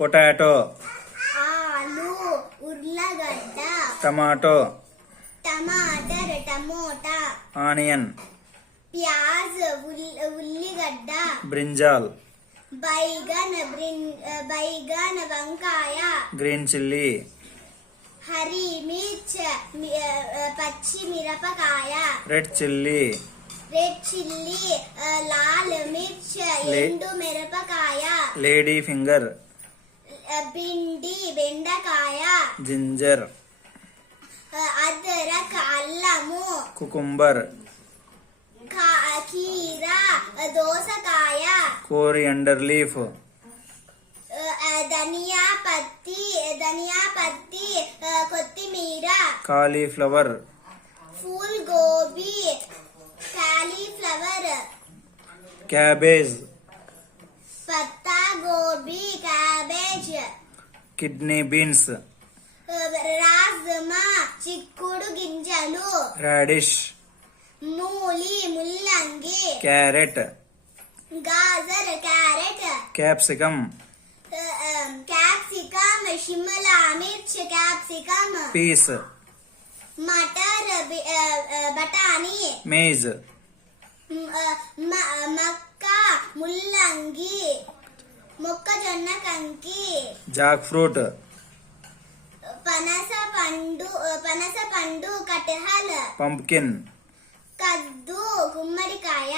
Potato, ఆలు, ఉర్లగడ్డ, tomato, tamatar, tomato, onion, ప్యాజ్, ఉల్లిగడ్డ, బ్రింజాల్, బైగన్, వంకాయ, గ్రీన్ చిల్లీ, హరి మిర్చ్, పచ్చి మిరపకాయ, రెడ్ చిల్లీ, లాల్ మిర్చ్, ఎండు మిరపకాయ, లేడీ ఫింగర్, బెండకాయ, జింజర్, అదరక్, అల్లము, కుకుంబర్, కీర, దోసకాయ, కోరియండర్ లీఫ్, ధనియా పత్తి, కొత్తిమీర, కాలీఫ్లవర్, ఫూల్ గోబీ, కాలీఫ్లవర్, క్యాబేజ్, పత్తా గోబీ, క్యాబేజ్, కిడ్నీ బీన్స్, రాజ్మా, చిక్కుడు గింజలు, రాడిష్, మూలి, ముల్లంగి, క్యారెట్, గాజర్, క్యారెట్, క్యాప్సికమ్, క్యాప్సికమ్, షిమ్లా మిర్చ్, క్యాప్సికమ్, పీస్, మటర్, బఠానీ, మేజ్, మక్క, ముల్లంగి, మొక్కజొన్న కంకి, జాక్ ఫ్రూట్, పనస పండు, కటహల్, పంప్కిన్, కద్దు, గుమ్మడికాయ.